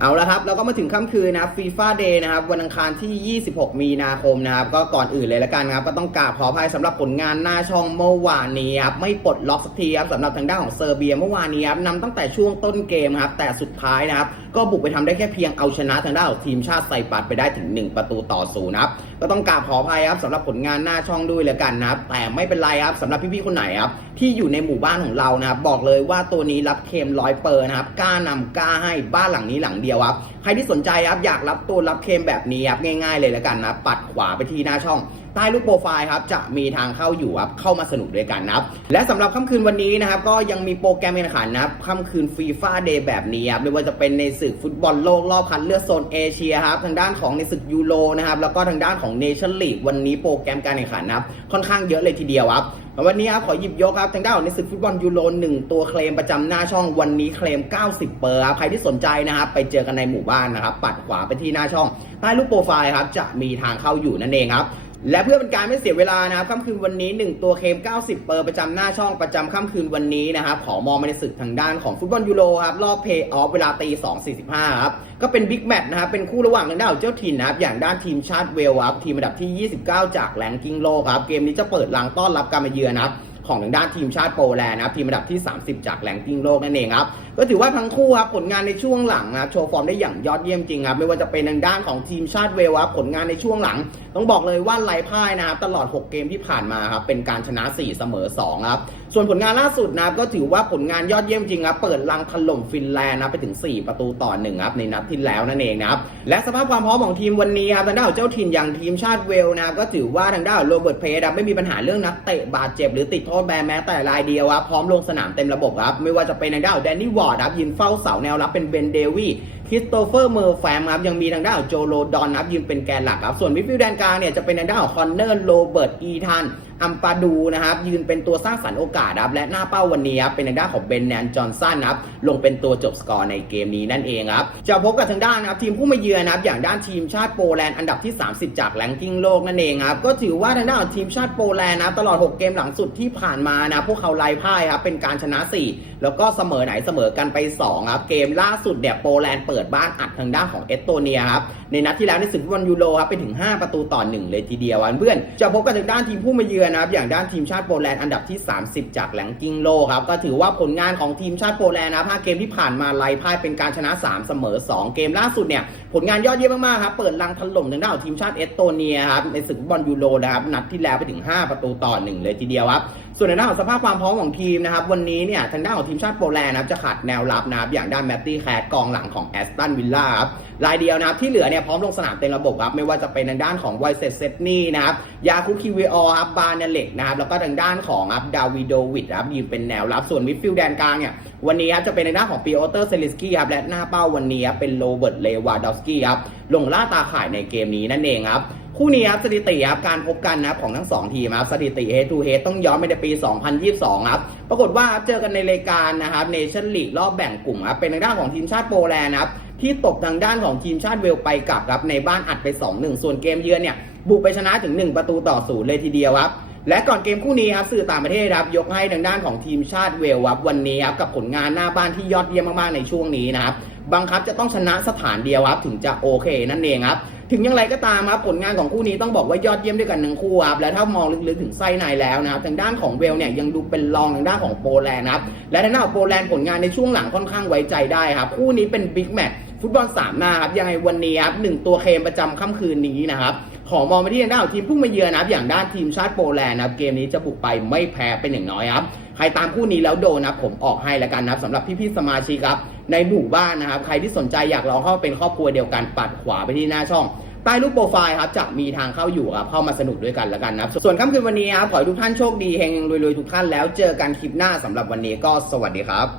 เอาละครับ เราก็มาถึงค่ำคืนนะครับฟีฟ่าเดย์นะครับ วันอังคารที่ 26 มีนาคมนะครับ ก็ก่อนอื่นเลยละกันนะครับ ก็ต้องกราบขออภัยสำหรับผลงานหน้าช่องเมื่อวานนี้ครับ ไม่ปลดล็อกสักทีครับสำหรับทางด้านของเซอร์เบียเมื่อวานนี้ครับนำตั้งแต่ช่วงต้นเกมครับ แต่สุดท้ายนะครับ ก็บุกไปทำได้แค่เพียงเอาชนะทางด้านของทีมชาติไซปรัสไปได้ถึง 1 ประตูต่อศูนย์ครับ ก็ต้องกราบขออภัยครับสำหรับผลงานหน้าช่องด้วยละกันนะครับ แต่ไม่เป็นไรครับสำหรับพี่ๆคนไหนครับที่อยู่ในหมู่บ้านของเรานะครับบอกเลยว่าตัวนี้รับเคมร้อยเปอร์นะครับกล้านำกล้าให้บ้านหลังนี้หลังเดียวครับใครที่สนใจครับอยากรับตัวรับเคมแบบนี้ครับง่าย ๆ เลยแล้วกันนะปัดขวาไปที่หน้าช่องใต้รูปโปรไฟล์ครับจะมีทางเข้าอยู่ครับเข้ามาสนุกด้วยกันนะครับและสำหรับค่ำคืนวันนี้นะครับก็ยังมีโปรแกรมการแข่งขันนะครับค่ำคืนฟีฟ่าเดย์แบบนี้ครับไม่ว่าจะเป็นในศึกฟุตบอลโลกรอบคัดเลือกโซนเอเชียครับทางด้านของในศึกยูโรนะครับแล้วก็ทางด้านของเนชั่นลีกวันนี้โปรแกรมการแข่งขันนะครับค่อนข้างเยอะเลยทีเดียวครับวันนี้ครับขอหยิบยกครับทางด้านของในศึกฟุตบอลยูโรหนึ่งตัวเคลมประจำหน้าช่องวันนี้เคลม 90 เปอร์ครับใครที่สนใจนะครับไปเจอกันในหมู่บ้านนะครับ ปัดขวาไปที่หน้าช่องใต้รูปโปรไฟล์ครับจะมีทางเข้าอยู่นั่นเองครับและเพื่อเป็นการไม่เสียเวลานะครับค่ำคืนวันนี้ 1 ตัวเคม 90 เปอร์ประจำหน้าช่องประจำค่ำคืนวันนี้นะครับขอมองมาในศึกทางด้านของฟุตบอลยูโรครับรอบเพย์ออฟเวลาตี 2.45 ครับ ก็เป็นบิ๊กแมตช์นะครับเป็นคู่ระหว่างทางด้านเจ้าถิ่นนะครับอย่างด้านทีมชาติเวลส์ครับทีมอันดับที่ 29 จากแรงกิ้งโลกครับ เกมนี้จะเปิดหลังต้อนรับการมาเยือนนะครับ ของทางด้านทีมชาติโปแลนด์นะครับทีมอันดับที่ 30 จากแรงติ้งโลกนั่นเองครับก็ถือว่าทั้งคู่ครับผลงานในช่วงหลังนะโชว์ฟอร์มได้อย่างยอดเยี่ยมจริงครับไม่ว่าจะเป็นทางด้านของทีมชาติเวลครับผลงานในช่วงหลัง ต้องบอกเลยว่าไร้พ่ายนะครับตลอด 6 เกมที่ผ่านมาครับเป็นการชนะ 4 เสมอ2ครับส่วนผลงานล่าสุดนะครับก็ถือว่าผลงานยอดเยี่ยมจริงครับเปิดลังถล่มฟินแลนด์นะไปถึง 4 ประตูต่อ1ครับในนัดที่แล้วนั่นเองนะครับและสภาพความพร้อมของทีมวันนี้ครับทางด้านของเจ้าถิ่นอย่างทีมชาติเวลนับก็ถือว่าทางด้านโรเบิร์ตเพสครับไม่มีปัญหาเรื่องนักเตะบาดเจ็บหรือติดโทษแบนแม้แต่รายเดียวครับพร้อมลงสนามเต็มระบบครับไม่ว่าจะเป็นทางด้านแดนนี่วอร์ดครับยืนเฝ้าเสาแนวรับเป็นเบนเดวี่ คริสโตเฟอร์เมอร์แฟมครับยังมีทางด้านของโจโรดอนครับยืนเป็นแกนหลักครับ ส่วนมิดฟิลด์แดนกลางเนี่ยจะเป็นทางด้านของคอนเนอร์โรเบิร์ตอีธานอัมปาดูนะครับยืนเป็นตัวสร้างสรรค์โอกาสครับและหน้าเป้าวันนี้ครับเป็นทางด้านของเบนแนนจอห์นสันครับลงเป็นตัวจบสกอร์ในเกมนี้นั่นเองครับจะพบกับทางด้านนะครับทีมผู้มาเยือนนะครับอย่างด้านทีมชาติโปแลนด์อันดับที่ 30 จากแรงกิ้งโลกนั่นเองครับก็ถือว่าทางด้านของทีมชาติโปแลนด์นะตลอด 6 เกมหลังสุดที่ผ่านมานะพวกเขาไล่พ่ายครับเป็นการชนะ 4 แล้วก็เสมอไหนเสมอกันไป2ครับเกมล่าสุดเนี่ยโปแลนด์เปิดิดบ้านอัดทางด้านของเอสโตเนียครับในนัดที่แล้วในศึกฟุตบอลยูโรครับเป็นถึง 5 ประตูต่อ 1 เลยทีเดียวอันเพื่อนจะพบกับทางด้านทีมผู้มาเยือนนะครับอย่างด้านทีมชาติโปแลนด์อันดับที่ 30 จากแรงกิ้งโลครับก็ถือว่าผลงานของทีมชาติโปแลนด์นะ5เกมที่ผ่านมาไล่พ่ายเป็นการชนะ 3 เสมอ 2 เกมล่าสุดเนี่ยผลงานยอดเยี่ยมมากๆครับเปิดลังถล่มทางด้านของทีมชาติเอสโตเนียครับในศึกฟุตบอลยูโรนะครับนัดที่แล้วไปถึง 5 ประตูต่อ 1 เลยทีเดียวครับส่วนในด้านของสภาพความพร้อมของทีมนะครับวันนี้เนี่ยทางด้านของทีมชาติโปแลนด์นะครับจะขาดแนวรับนะครับอย่างด้านแมตตี้แคทกองหลังของแอสตันวิลล่าครับรายเดียวนะครับที่เหลือเนี่ยพร้อมลงสนามเต็มระบบครับไม่ว่าจะเป็นทางด้านของไวเซตเซตนี่นะครับยาคุคิวออครับบาเนเล็กนะครับแล้วก็ทางด้านของครับดาวิโดวิดครับยืนเป็นแนวรับส่วนมิดฟิลด์แดนกลางเนี่ยวันนี้ครับจะเป็นในด้านของปีโอเตอร์เซลิสกี้ครับและหน้าเป้าวันนี้ครับเป็นโรเบิร์ตเลวาดอฟสกี้ครับลงล่าตาข่ายในเกมนี้นั่นเองครับ คู่นี้ครับสถิติครับการพบกันนะครับของทั้ง 2 ทีมครับสถิติ head to h ต้องย้อนไปในปี 2022 ครับ ปรากฏว่าเจอกันในรายการนะครับเนชั่นลีกรอบแบ่งกลุ่มครับเป็นทางด้านของทีมชาติโปแลนด์ครับที่ตกทางด้านของทีมชาติเวลไปกลับครับในบ้านอัดไป 2-1 ส่วนเกมเยือนเนี่ยบุกไปชนะถึง 1 ประตูต่อศูนย์เลยทีเดียวครับและก่อนเกมคู่นี้ครับสื่อต่างประเทศครับยกให้ทางด้านของทีมชาติเวลครับวันนี้ครับกับผลงานหน้าบ้านที่ยอดเยี่ยมมากๆในช่วงนี้นะครับบังคับจะต้องชนะสถานเดียวครับถึงจะโอเคนั่นเองครับ ถึงอย่างไรก็ตามครับผลงานของคู่นี้ต้องบอกว่ายอดเยี่ยมด้วยกันทั้งคู่ครับและถ้ามองลึกๆถึงไส้ในแล้วนะครับทางด้านของเวลเนี่ยยังดูเป็นรองทางด้านของโปแลนด์นะครับและทางด้านของโปแลนด์ผลงานในช่วงหลังค่อนข้างไว้ใจได้ครับคู่นี้เป็นบิ๊กแมตช์ฟุตบอลสามหน้าครับยังไงวันนี้ครับหนึ่งตัวเคมประจำค่ำคืนนี้นะครับขอมองไปที่ทางด้านของทีมผู้มาเยือนนะครับอย่างด้านทีมชาติโปแลนด์นะครับเกมนี้จะบุกไปไม่แพ้เป็นอย่างน้อยครับใครตามคู่นี้แล้วโดนนะครับผมออกให้แล้วกันนะครับสำหรับพี่ๆสมาชิกครับในหมู่บ้านนะครับ ใครที่สนใจอยากลองเข้าเป็นครอบครัวเดียวกันปัดขวาไปที่หน้าช่อง ใต้รูปโปรไฟล์ครับจะมีทางเข้าอยู่ครับเข้ามาสนุกด้วยกันแล้วกันนะครับส่วนค่ำคืนวันนี้ครับขอให้ทุกท่านโชคดีเฮงรวยๆทุกท่านแล้วเจอกันคลิปหน้าสำหรับวันนี้ก็สวัสดีครับ